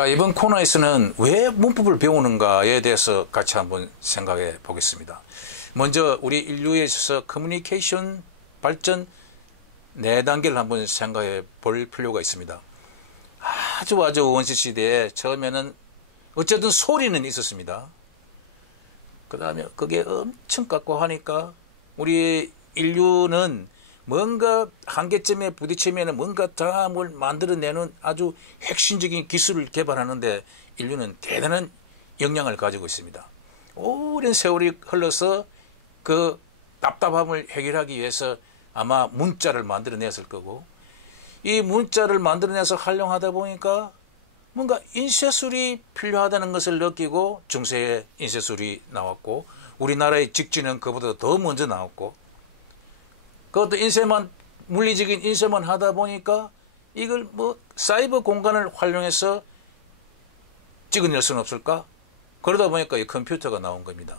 자, 이번 코너에서는 왜 문법을 배우는가에 대해서 같이 한번 생각해 보겠습니다. 먼저 우리 인류에 있어서 커뮤니케이션 발전 4단계를 한번 생각해 볼 필요가 있습니다. 아주 원시시대에 처음에는 어쨌든 소리는 있었습니다. 그 다음에 그게 엄청 깎고하니까 우리 인류는 뭔가 한계점에 부딪히면 뭔가 다음을 만들어내는 아주 핵심적인 기술을 개발하는데 인류는 대단한 역량을 가지고 있습니다. 오랜 세월이 흘러서 그 답답함을 해결하기 위해서 아마 문자를 만들어냈을 거고, 이 문자를 만들어내서 활용하다 보니까 뭔가 인쇄술이 필요하다는 것을 느끼고 중세에 인쇄술이 나왔고, 우리나라의 직진은 그보다 더 먼저 나왔고, 그것도 인쇄만, 물리적인 인쇄만 하다 보니까 이걸 사이버 공간을 활용해서 찍어낼 수는 없을까? 그러다 보니까 이 컴퓨터가 나온 겁니다.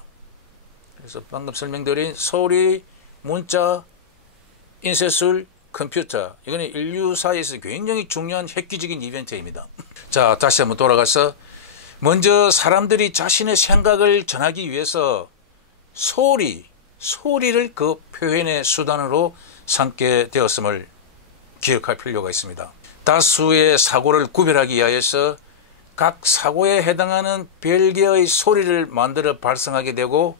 그래서 방금 설명드린 소리, 문자, 인쇄술, 컴퓨터, 이거는 인류 사이에서 굉장히 중요한 획기적인 이벤트입니다. 자, 다시 한번 돌아가서 먼저 사람들이 자신의 생각을 전하기 위해서 소리를 그 표현의 수단으로 삼게 되었음을 기억할 필요가 있습니다. 다수의 사고를 구별하기 위해서 각 사고에 해당하는 별개의 소리를 만들어 발생하게 되고,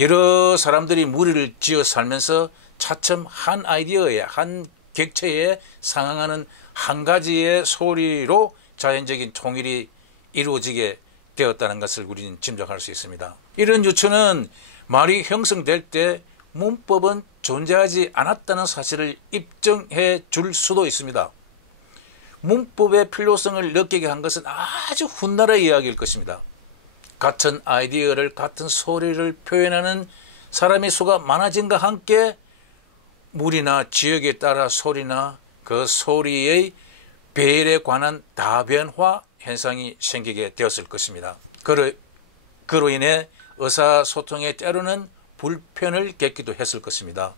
여러 사람들이 무리를 지어 살면서 차츰 한 아이디어에, 한 객체에 상응하는 한 가지의 소리로 자연적인 통일이 이루어지게 되었다는 것을 우리는 짐작할 수 있습니다. 이런 유추는 말이 형성될 때 문법은 존재하지 않았다는 사실을 입증해 줄 수도 있습니다. 문법의 필요성을 느끼게 한 것은 아주 훗날의 이야기일 것입니다. 같은 아이디어를, 같은 소리를 표현하는 사람의 수가 많아진과 함께 물이나 지역에 따라 소리나 그 소리의 배열에 관한 다변화 현상이 생기게 되었을 것입니다. 그로 인해 의사소통에 때로는 불편을 겪기도 했을 것입니다.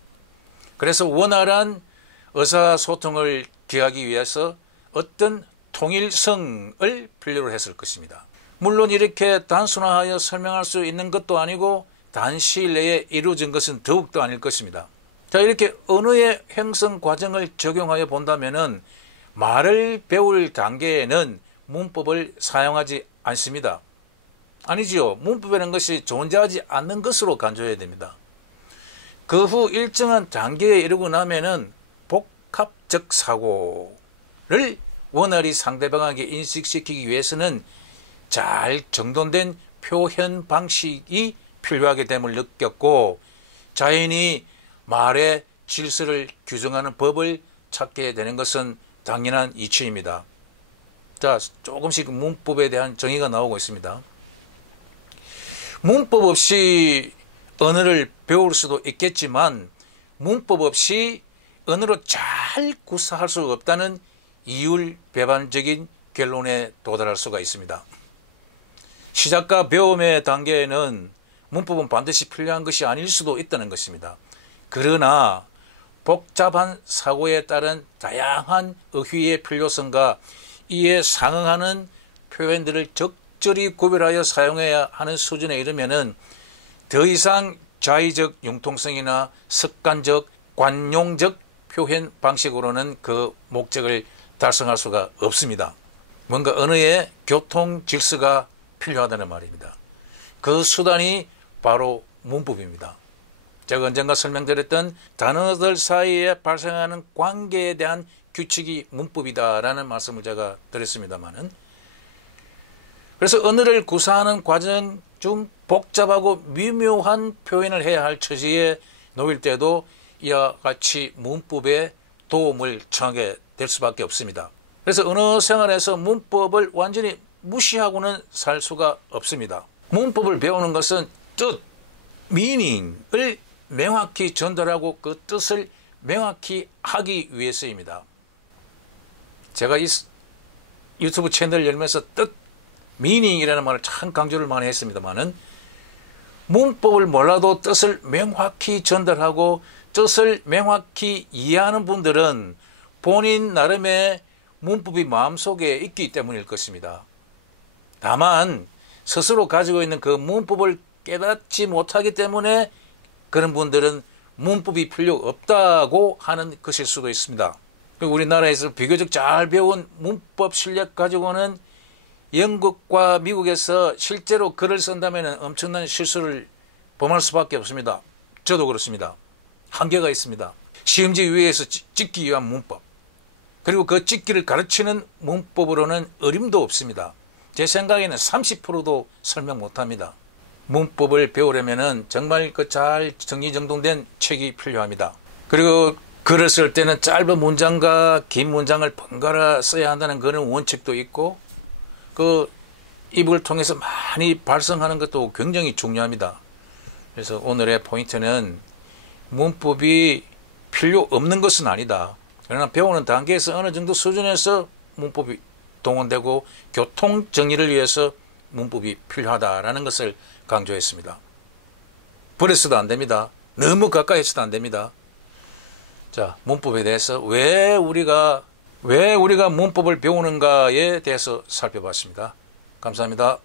그래서 원활한 의사소통을 기하기 위해서 어떤 통일성을 필요로 했을 것입니다. 물론 이렇게 단순화하여 설명할 수 있는 것도 아니고 단시일 내에 이루어진 것은 더욱더 아닐 것입니다. 자, 이렇게 언어의 형성 과정을 적용하여 본다면은 말을 배울 단계에는 문법을 사용하지 않습니다. 아니지요. 문법이라는 것이 존재하지 않는 것으로 간주해야 됩니다. 그 후 일정한 단계에 이르고 나면은 복합적 사고를 원활히 상대방에게 인식시키기 위해서는 잘 정돈된 표현 방식이 필요하게 됨을 느꼈고, 자연히 말의 질서를 규정하는 법을 찾게 되는 것은 당연한 이치입니다. 자, 조금씩 문법에 대한 정의가 나오고 있습니다. 문법 없이 언어를 배울 수도 있겠지만 문법 없이 언어로 잘 구사할 수 없다는 이율배반적인 결론에 도달할 수가 있습니다. 시작과 배움의 단계에는 문법은 반드시 필요한 것이 아닐 수도 있다는 것입니다. 그러나 복잡한 사고에 따른 다양한 어휘의 필요성과 이에 상응하는 표현들을 적절히 구별하여 사용해야 하는 수준에 이르면은 더 이상 자의적 융통성이나 습관적, 관용적 표현 방식으로는 그 목적을 달성할 수가 없습니다. 뭔가 언어의 교통 질서가 필요하다는 말입니다. 그 수단이 바로 문법입니다. 제가 언젠가 설명드렸던 단어들 사이에 발생하는 관계에 대한 규칙이 문법이다라는 말씀을 제가 드렸습니다만은, 그래서 언어를 구사하는 과정 중 복잡하고 미묘한 표현을 해야 할 처지에 놓일 때도 이와 같이 문법의 도움을 청하게 될 수밖에 없습니다. 그래서 언어 생활에서 문법을 완전히 무시하고는 살 수가 없습니다. 문법을 배우는 것은 뜻, 미닝을 명확히 전달하고 그 뜻을 명확히 하기 위해서입니다. 제가 이 유튜브 채널을 열면서 뜻, 미닝이라는 말을 참 강조를 많이 했습니다만은, 문법을 몰라도 뜻을 명확히 전달하고 뜻을 명확히 이해하는 분들은 본인 나름의 문법이 마음속에 있기 때문일 것입니다. 다만 스스로 가지고 있는 그 문법을 깨닫지 못하기 때문에 그런 분들은 문법이 필요 없다고 하는 것일 수도 있습니다. 우리나라에서 비교적 잘 배운 문법 실력 가지고는 영국과 미국에서 실제로 글을 쓴다면 엄청난 실수를 범할 수밖에 없습니다. 저도 그렇습니다. 한계가 있습니다. 시험지 위에서 찍기 위한 문법, 그리고 그 찍기를 가르치는 문법으로는 어림도 없습니다. 제 생각에는 30%도 설명 못합니다. 문법을 배우려면 정말 그 잘 정리정돈된 책이 필요합니다. 그리고 글을 쓸 때는 짧은 문장과 긴 문장을 번갈아 써야 한다는 그런 원칙도 있고, 그 입을 통해서 많이 발성하는 것도 굉장히 중요합니다. 그래서 오늘의 포인트는 문법이 필요 없는 것은 아니다. 그러나 배우는 단계에서 어느 정도 수준에서 문법이 동원되고 교통 정리를 위해서 문법이 필요하다라는 것을 강조했습니다. 버려서도 안 됩니다. 너무 가까이 해서도 안 됩니다. 자, 문법에 대해서 왜 우리가 문법을 배우는가에 대해서 살펴봤습니다. 감사합니다.